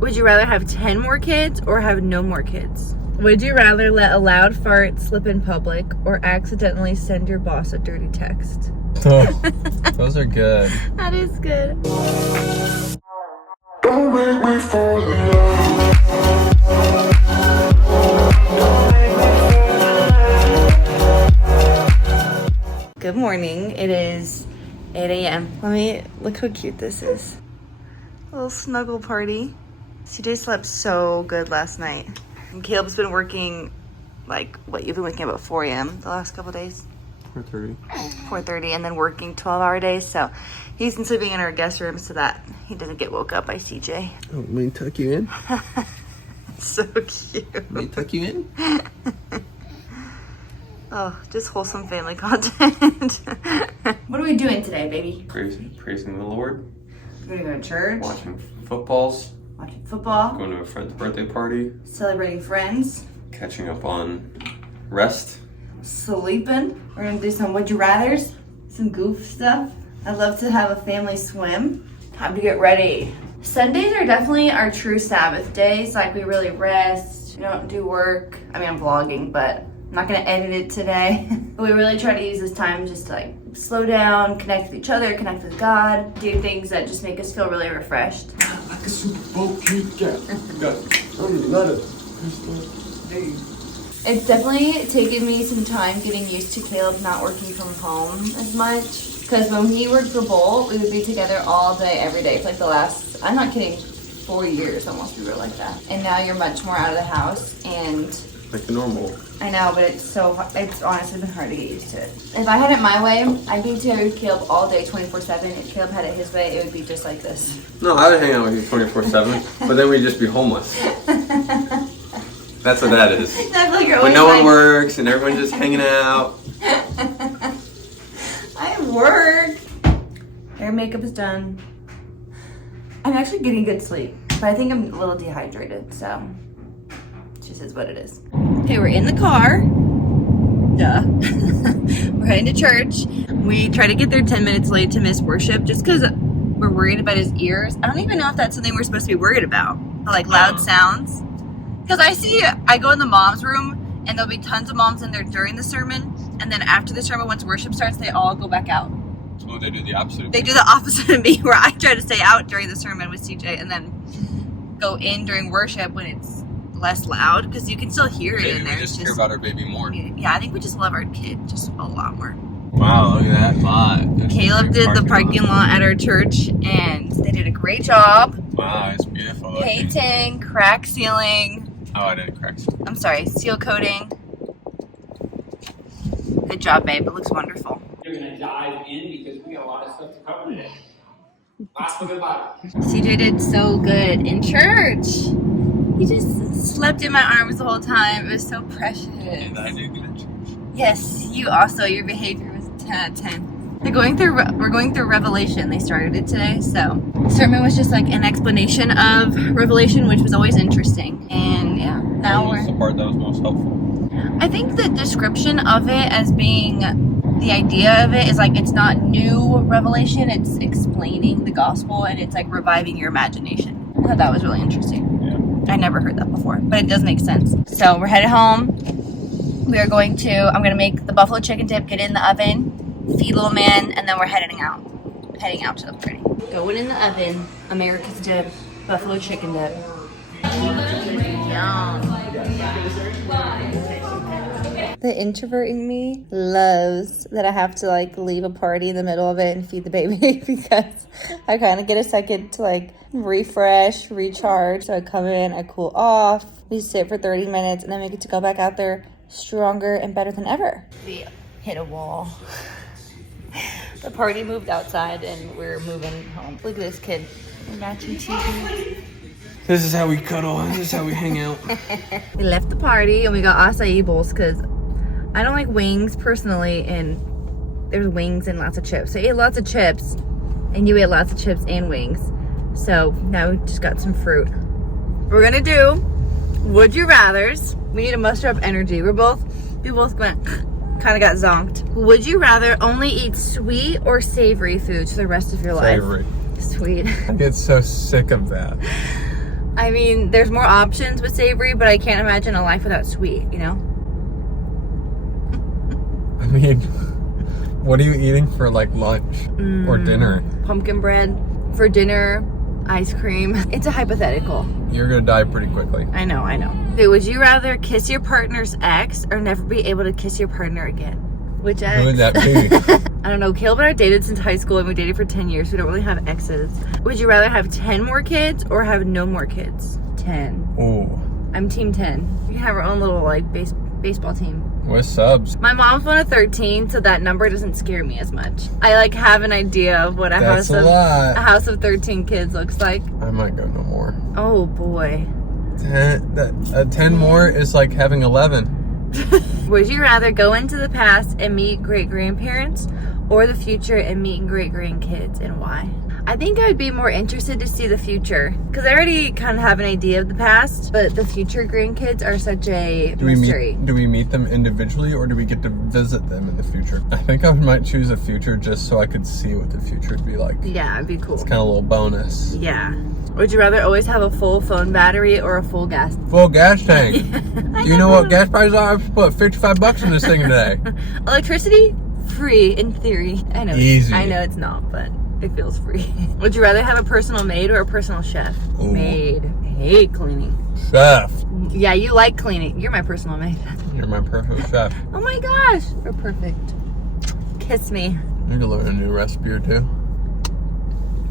Would you rather have 10 more kids or have no more kids? Would you rather let a loud fart slip in public or accidentally send your boss a dirty text? Oh, those are good. That is good. Don't make me fall in love. Good morning. It is 8 a.m. Let me look how cute this is. A little snuggle party. CJ slept so good last night. And Caleb's been working, like, you've been waking up at 4 a.m. the last couple days? 4:30. 4:30, and then working 12-hour days. So he's been sleeping in our guest room so that he doesn't get woke up by CJ. Oh, let me tuck you in. So cute. Let me tuck you in. Oh, just wholesome family content. What are we doing today, baby? Praising the Lord. We're gonna go to church. Watching footballs. Watching football. Going to a friend's birthday party. Celebrating friends. Catching up on rest. Sleeping. We're gonna do some would you rathers, some goof stuff. I'd love to have a family swim. Time to get ready. Sundays are definitely our true Sabbath days. Like, we really rest. We don't do work. I mean, I'm vlogging, but I'm not gonna edit it today. But we really try to use this time just to, like, slow down, connect with each other, connect with God, do things that just make us feel really refreshed. Like a Super Bowl Kit Kat. Another. It's definitely taken me some time getting used to Caleb not working from home as much. Because when he worked for Bolt, we would be together all day, every day for like the last, I'm not kidding, 4 years almost we were like that. And now you're much more out of the house, and Like normal. I know, but it's honestly been hard to get used to it. If I had it my way, I'd be together with Caleb all day 24/7. If Caleb had it his way, it would be just like this. No, I would hang out with you 24/7, but then we'd just be homeless. That's what that is. I feel like you're When always no one like, works and everyone's just hanging out. I work. Hair makeup is done. I'm actually getting good sleep, but I think I'm a little dehydrated, so it just is what it is. Okay, we're in the car. Duh. We're heading to church. We try to get there 10 minutes late to miss worship just because we're worried about his ears. I don't even know if that's something we're supposed to be worried about. Like loud sounds. Because I go in the mom's room and there'll be tons of moms in there during the sermon. And then after the sermon, once worship starts, they all go back out. Oh, they do the opposite. They do the opposite of me, where I try to stay out during the sermon with CJ and then go in during worship when it's less loud, because you can still hear it in there. We just care about our baby more. Yeah, I think we just love our kid just a lot more. Wow, look at that lot. Caleb did the parking lot at our church, and they did a great job. Wow, it's beautiful. Painting, crack sealing. Oh, I didn't crack. I'm sorry, seal coating. Good job, babe. It looks wonderful. We're going to dive in because we got a lot of stuff to cover today. Last book of the Bible. CJ did so good in church. He just slept in my arms the whole time. It was so precious. And I did good at church. Yes, you also. Your behavior was 10 out of 10. We're going through Revelation. They started it today, so the sermon was just like an explanation of Revelation, which was always interesting. And yeah, now What was the part that was most helpful? I think the description of it as being, the idea of it is like, it's not new revelation, it's explaining the gospel, and it's like reviving your imagination. I thought that was really interesting. Yeah. I never heard that before, but it does make sense. So we're headed home. I'm going to make the buffalo chicken dip, get it in the oven, feed little man, and then we're heading out to the party. Going in the oven, America's dip, buffalo chicken dip. Yum. The introvert in me loves that I have to like leave a party in the middle of it and feed the baby because I kind of get a second to like refresh, recharge. So I come in, I cool off, we sit for 30 minutes, and then we get to go back out there stronger and better than ever. We hit a wall. The party moved outside and we're moving home. Look at this kid. Matching TV. This is how we cuddle. This is how we hang out. We left the party and we got acai bowls because I don't like wings personally, and there's wings and lots of chips. So I ate lots of chips, and you ate lots of chips and wings. So now we just got some fruit. We're gonna do would you rathers. We need to muster up energy. We both went, kind of got zonked. Would you rather only eat sweet or savory foods for the rest of your life? Savory. Sweet. I get so sick of that. I mean, there's more options with savory, but I can't imagine a life without sweet, you know? I mean, what are you eating for like lunch or dinner? Pumpkin bread. For dinner, ice cream. It's a hypothetical. You're gonna die pretty quickly. I know. Okay, would you rather kiss your partner's ex or never be able to kiss your partner again? Which ex? Who would that be? I don't know. Caleb and I dated since high school and we dated for 10 years. We don't really have exes. Would you rather have 10 more kids or have no more kids? 10. Ooh. I'm team 10. We can have our own little like baseball team. With subs. My mom's one of 13, so that number doesn't scare me as much. I like have an idea of what a That's a house of 13 kids looks like. I might go no more. Oh boy. 10 more is like having 11. Would you rather go into the past and meet great-grandparents or the future and meet great-grandkids, and why? I think I would be more interested to see the future because I already kind of have an idea of the past, but the future grandkids are such a mystery. Do we meet them individually or do we get to visit them in the future? I think I might choose the future just so I could see what the future would be like. Yeah, it'd be cool. It's kind of a little bonus. Yeah. Would you rather always have a full phone battery or a full gas? Full gas tank. Do you know what gas prices are? I've put $55 in this thing today. Electricity? Free in theory. I know. Easy. I know it's not, but it feels free. Would you rather have a personal maid or a personal chef? Ooh. Maid. I hate cleaning. Chef. Yeah, you like cleaning. You're my personal maid. You're my perfect chef. Oh my gosh. We're perfect. Kiss me. You can learn a new recipe or two.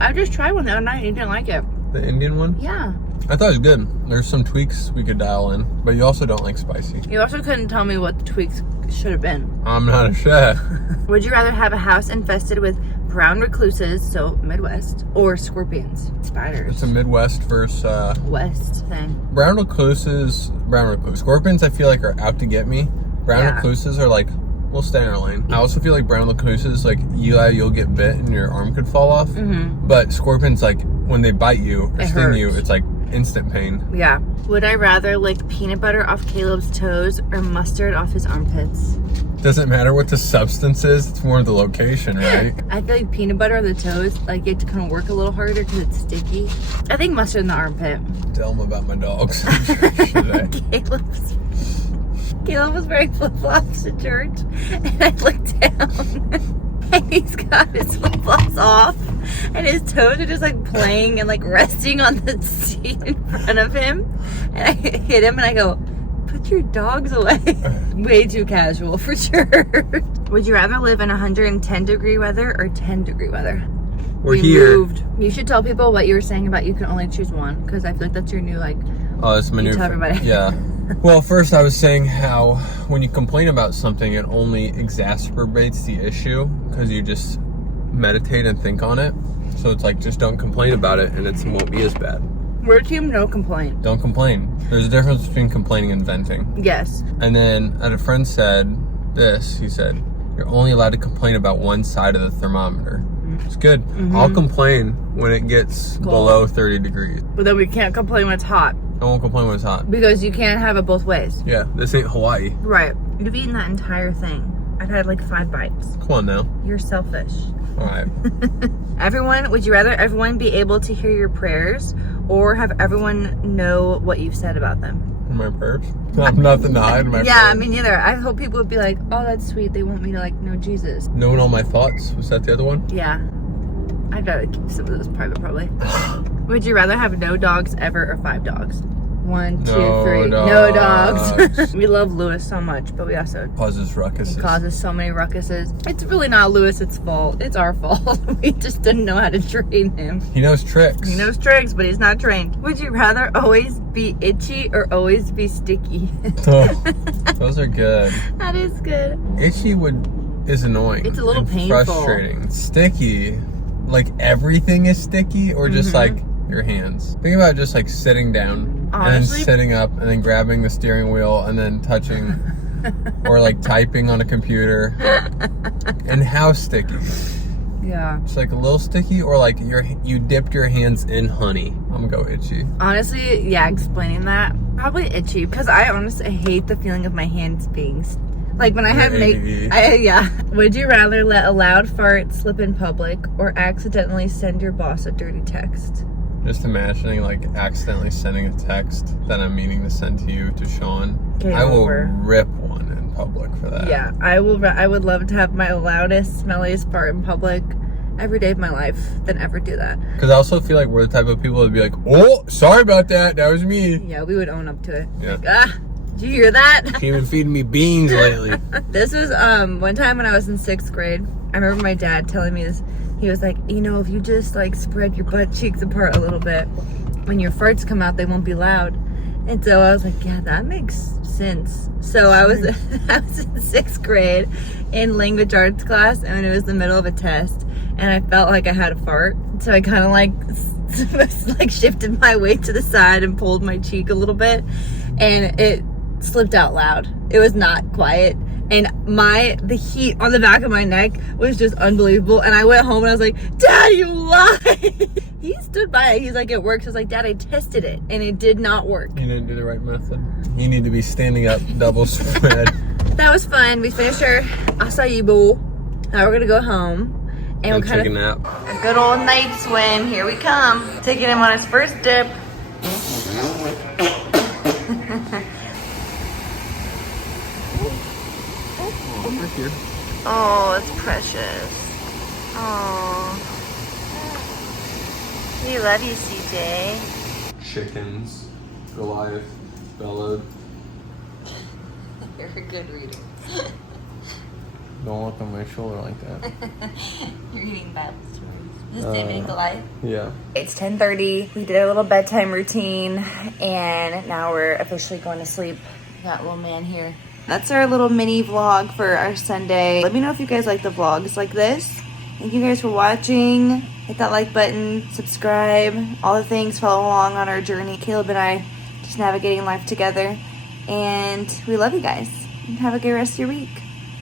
I just tried one the other night and you didn't like it. The Indian one? Yeah. I thought it was good. There's some tweaks we could dial in, but you also don't like spicy. You also couldn't tell me what the tweaks should have been. I'm not a chef. Would you rather have a house infested with brown recluses, so Midwest, or scorpions, spiders? It's a Midwest versus West thing. brown recluses. Scorpions I feel like are out to get me. Brown Yeah. recluses are like, we'll stay in our lane. I also feel like brown recluses, like you'll get bit and your arm could fall off. Mm-hmm. But scorpions, like when they bite you or It sting you, hurts. it's like instant pain. Yeah. Would I rather lick peanut butter off Caleb's toes or mustard off his armpits? Doesn't matter what the substance is, it's more the location, right? I feel like peanut butter on the toes, like you have to kind of work a little harder because it's sticky. I think mustard in the armpit. Tell them about my dogs today. Caleb was wearing flip-flops to church, and I looked down, and he's got his flip-flops off, and his toes are just like playing and like resting on the seat in front of him. And I hit him, and I go, "Put your dogs away." Way too casual for sure. Would you rather live in 110-degree weather or 10-degree weather? We're We here. moved. You should tell people what you were saying about you can only choose one, because I feel like that's your new like. Oh, it's my new. tell everybody. Yeah. Well, first I was saying how when you complain about something, it only exacerbates the issue because you just meditate and think on it. So it's like, just don't complain about it and it won't be as bad. We're team no complaint. Don't complain. There's a difference between complaining and venting. Yes. And then a friend said this, he said, you're only allowed to complain about one side of the thermometer. It's good. Mm-hmm. I'll complain when it gets below 30 degrees. But then we can't complain when it's hot. I won't complain when it's hot. Because you can't have it both ways. Yeah, this ain't Hawaii. Right. You've eaten that entire thing. I've had like 5 bites. Come on now. You're selfish. All right. Would you rather everyone be able to hear your prayers or have everyone know what you've said about them? My prayers? I have nothing to hide in my Yeah, prayers. me neither. I hope people would be like, oh, that's sweet. They want me to like know Jesus. Knowing all my thoughts. Was that the other one? Yeah. I'd rather keep some of those private probably. Would you rather have no dogs ever or 5 dogs? 1, 2, No 3. dogs. No dogs. We love Lewis so much, but we also Causes ruckuses. he causes so many ruckuses. It's really not Lewis's fault. It's our fault. We just didn't know how to train him. He knows tricks. He knows tricks, but he's not trained. Would you rather always be itchy or always be sticky? Oh, those are good. That is good. Itchy is annoying. It's a little and painful. frustrating. Sticky, like everything is sticky, or just like your hands. Think about just like sitting down Honestly, and then sitting up and then grabbing the steering wheel and then touching or like typing on a computer. And how sticky? yeah. It's like a little sticky, or like you dipped your hands in honey. I'm gonna go itchy. Honestly, yeah, explaining that, probably itchy, because I honestly hate the feeling of my hands being like when I have yeah. Would you rather let a loud fart slip in public or accidentally send your boss a dirty text? Just imagining like accidentally sending a text that I'm meaning to send to you to Sean. Game I will over. rip one in public for that. Yeah, I would love to have my loudest, smelliest fart in public every day of my life, then ever do that. Because I also feel like we're the type of people that'd be like, oh, sorry about that. That was me. Yeah, we would own up to it. Yeah. Like, did you hear that? She been feeding me beans lately. This was one time when I was in 6th grade. I remember my dad telling me this. He was like, you know, if you just like spread your butt cheeks apart a little bit, when your farts come out, they won't be loud. And so I was like, yeah, that makes sense. So I was in 6th grade in language arts class, and it was the middle of a test, and I felt like I had a fart. So I kind of like shifted my weight to the side and pulled my cheek a little bit, and it slipped out loud. It was not quiet. And the heat on the back of my neck was just unbelievable. And I went home and I was like, Dad, you lied. He stood by it. He's like, it works. I was like, Dad, I tested it and it did not work. You didn't do the right method. You need to be standing up, double spread. That was fun. We finished our acai bowl. Now we're gonna go home. And we'll take a nap. a good old night swim. Here we come. Taking him on his first dip. Here. Oh, it's precious. Oh. We love you, CJ. Chickens. Goliath. Bellowed. You're a good reader. Don't look on my shoulder like that. You're reading Bible stories. Is this David and Goliath? Yeah. It's 10:30. We did our little bedtime routine, and now we're officially going to sleep. That little man here. That's our little mini vlog for our Sunday. Let me know if you guys like the vlogs like this. Thank you guys for watching. Hit that like button, subscribe, all the things. Follow along on our journey. Caleb and I just navigating life together. And we love you guys. And have a good rest of your week.